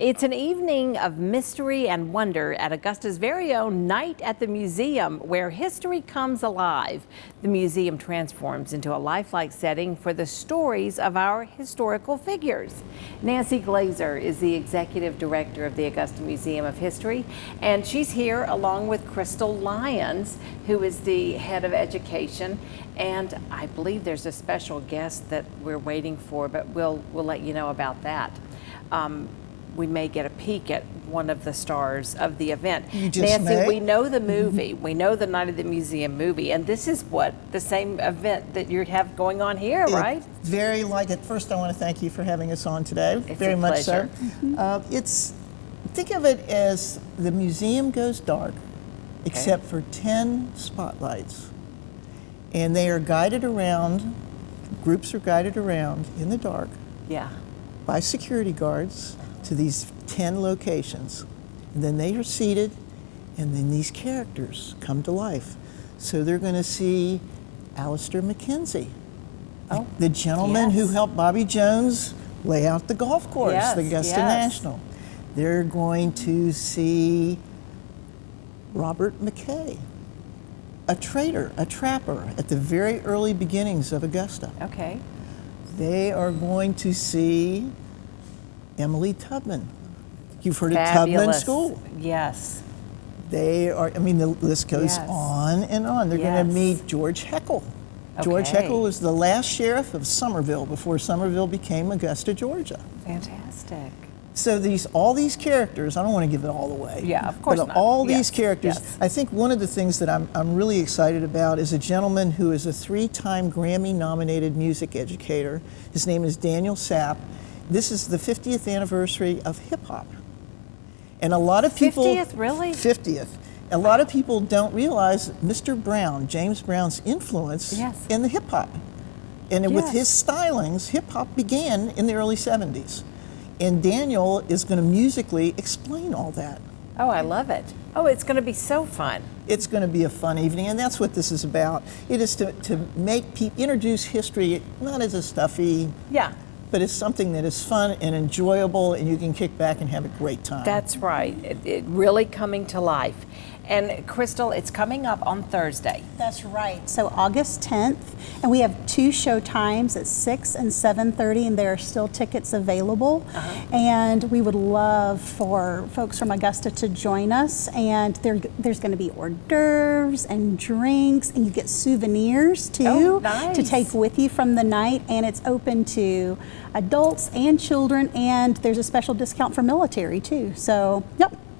It's an evening of mystery and wonder at Augusta's very own Night at the Museum, where history comes alive. The museum transforms into a lifelike setting for the stories of our historical figures. Nancy Glaser is the executive director of the Augusta Museum of History, and she's here along with Crystal Lyons, who is the head of education. And I believe there's a special guest that we're waiting for, but we'll let you know about that. We may get a peek at one of the stars of the event. Nancy, we know the movie. We know the Night of the Museum movie, and this is what the same event that you have going on here, right? Very like it. First, I want to thank you for having us on today. It's very a much pleasure. So. Think of it as the museum goes dark, except for 10 spotlights, and they are guided around. Groups are guided around in the dark. Yeah. By security guards to these 10 locations. And then they are seated, and then these characters come to life. So they're going to see Alistair McKenzie, the gentleman who helped Bobby Jones lay out the golf course, the Augusta National. They're going to see Robert McKay, a trader, a trapper at the very early beginnings of Augusta. Okay. They are going to see Emily Tubman. You've heard of Tubman School. Yes. They are, I mean, the list goes on and on. They're going to meet George Heckle. George Heckle was the last sheriff of Somerville before Somerville became Augusta, Georgia. Fantastic. So all these characters, I don't want to give it all away. Yeah, of course not. All these characters, I think one of the things that I'm really excited about is a gentleman who is a 3-time Grammy-nominated music educator. His name is Daniel Sapp. This is the 50th anniversary of hip-hop. And a lot of people... 50th, really? 50th. A lot of people don't realize Mr. Brown, James Brown's influence in the hip-hop. And with his stylings, hip-hop began in the early 70s. And Daniel is going to musically explain all that. Oh, I love it. Oh, it's going to be so fun. It's going to be a fun evening, and that's what this is about. It is to make people introduce history, not as a stuffy... but it's something that is fun and enjoyable, and you can kick back and have a great time. That's right. It really coming to life. And Crystal, it's coming up on Thursday. That's right. So August 10th, and we have 2 show times at 6 and 7:30, and there are still tickets available. And we would love for folks from Augusta to join us. And there's going to be hors d'oeuvres and drinks, and you get souvenirs too to take with you from the night. And it's open to adults and children, and there's a special discount for military too. So,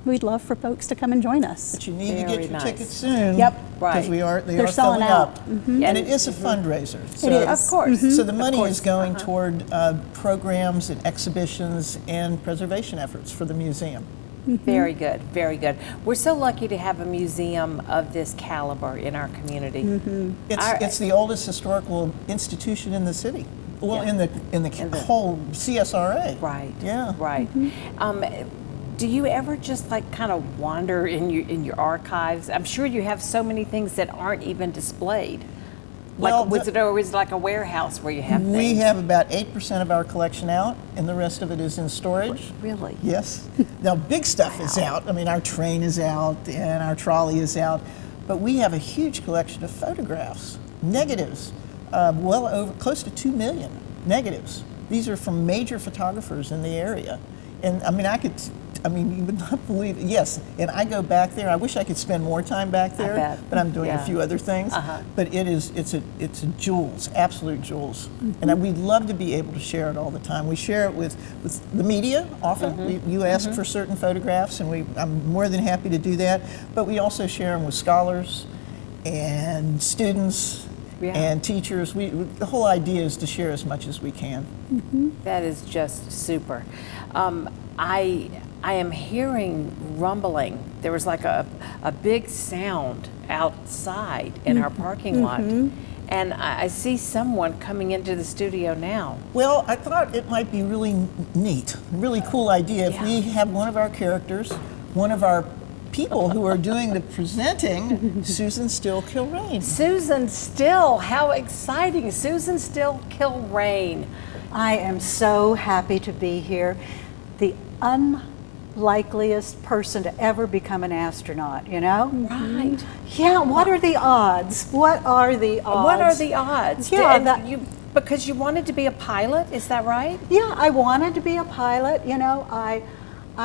we'd love for folks to come and join us. But you need to get your tickets soon. Because they are selling filling out. up. And it is a fundraiser. So, it is. Of course. So the money is going toward programs and exhibitions and preservation efforts for the museum. Very good, very good. We're so lucky to have a museum of this caliber in our community. It's the oldest historical institution in the city. Well, in the whole CSRA. Right. Yeah. Right. Do you ever just like kind of wander in your archives? I'm sure you have so many things that aren't even displayed. Well, was it always like a warehouse where you have things? We have about 8% of our collection out, and the rest of it is in storage. Really? Yes. Now, big stuff is out. I mean, our train is out, and our trolley is out. But we have a huge collection of photographs, negatives, well over close to 2 million negatives. These are from major photographers in the area. And I mean, you would not believe it. Yes, and I go back there. I wish I could spend more time back there, but I'm doing a few other things. But it's a jewels, absolute jewels. And we'd love to be able to share it all the time. We share it with the media often. You ask for certain photographs, and I'm more than happy to do that. But we also share them with scholars and students and teachers. The whole idea is to share as much as we can. That is just super. I am hearing rumbling. There was like a big sound outside in our parking lot. And I see someone coming into the studio now. Well, I thought it might be really neat, really cool idea if we have one of our characters, one of our people who are doing the presenting, Susan Still Kilrain. Susan Still, how exciting. Susan Still Kilrain. I am so happy to be here. the unlikeliest person to ever become an astronaut, you know? Right. Yeah, what are the odds? What are the odds? What are the odds? Yeah, And because you wanted to be a pilot, is that right? Yeah, I wanted to be a pilot. You know, I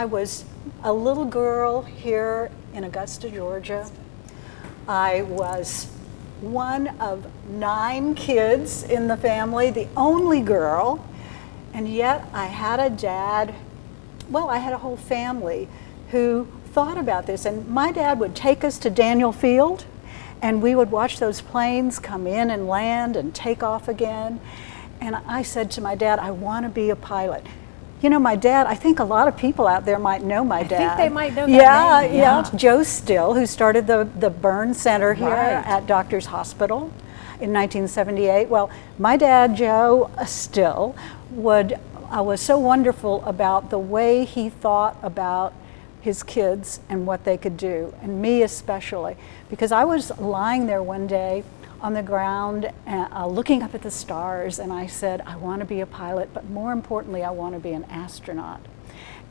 was a little girl here in Augusta, Georgia. I was one of 9 kids in the family, the only girl, and yet I had a dad, well, I had a whole family who thought about this. And my dad would take us to Daniel Field, and we would watch those planes come in and land and take off again. And I said to my dad, I want to be a pilot. You know, my dad, I think a lot of people out there might know my dad. I think they might know that name. Yeah. Joe Still, who started the Burn Center here Right. at Doctors Hospital in 1978. Well, my dad, Joe Still, was so wonderful about the way he thought about his kids and what they could do, and me especially, because I was lying there one day on the ground looking up at the stars, and I said, I want to be a pilot, but more importantly, I want to be an astronaut.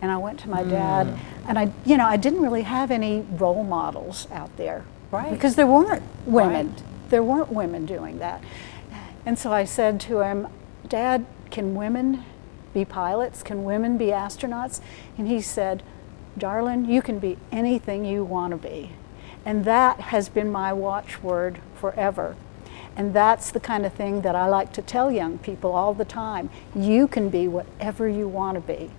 And I went to my dad, and I didn't really have any role models out there, Right. because there weren't women. Right. There weren't women doing that. And so I said to him, Dad, can women be pilots? Can women be astronauts? And he said, darling, you can be anything you want to be. And that has been my watchword forever. And that's the kind of thing that I like to tell young people all the time. You can be whatever you want to be.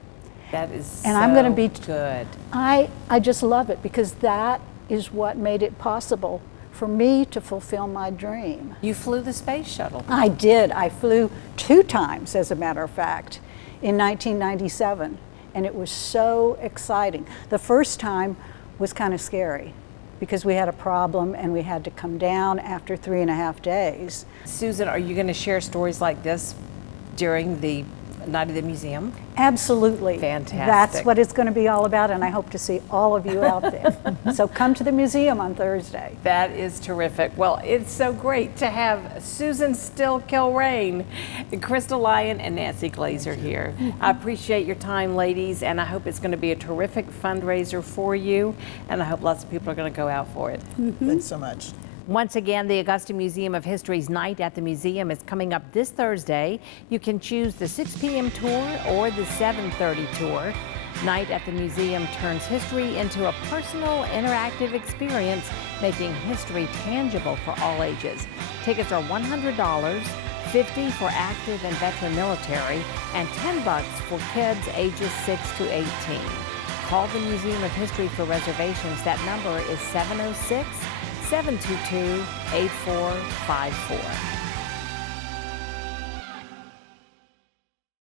That is And so I'm going to be good. I just love it, because that is what made it possible for me to fulfill my dream. You flew the space shuttle. I did. I flew 2 times, as a matter of fact, in 1997, and it was so exciting. The first time was kind of scary, because we had a problem and we had to come down after 3.5 days. Susan, are you going to share stories like this during the night of the museum? Absolutely. Fantastic. That's what it's going to be all about, and I hope to see all of you out there. So come to the museum on Thursday. That is terrific. Well, it's so great to have Susan Still Kilrain, Crystal Lyon, and Nancy Glaser here. I appreciate your time, ladies, and I hope it's going to be a terrific fundraiser for you, and I hope lots of people are going to go out for it. Thanks so much. Once again, the Augusta Museum of History's Night at the Museum is coming up this Thursday. You can choose the 6 p.m. tour or the 7:30 tour. Night at the Museum turns history into a personal, interactive experience, making history tangible for all ages. Tickets are $100, $50 for active and veteran military, and $10 for kids ages 6 to 18. Call the Museum of History for reservations. That number is 706-722-8454.